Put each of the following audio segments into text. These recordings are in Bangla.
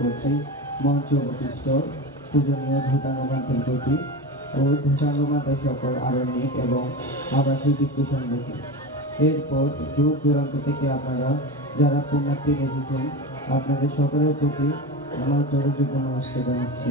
করছি মঞ্চ বিশিষ্ট পূজনীয় ভূতাঙ্গবান্ধের প্রতি ও ভূতাঙ্গমাতা সকল আরণ্যিক এবং আবাসিক বিদ্যুসঙ্গতি এরপর দূর দূরান্ত থেকে আপনারা যারা পুণ্যার্থী এসেছেন আপনাদের সকলের প্রতি আমার চলচ্চিত্র নমস্কার জানাচ্ছি।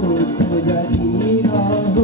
put your.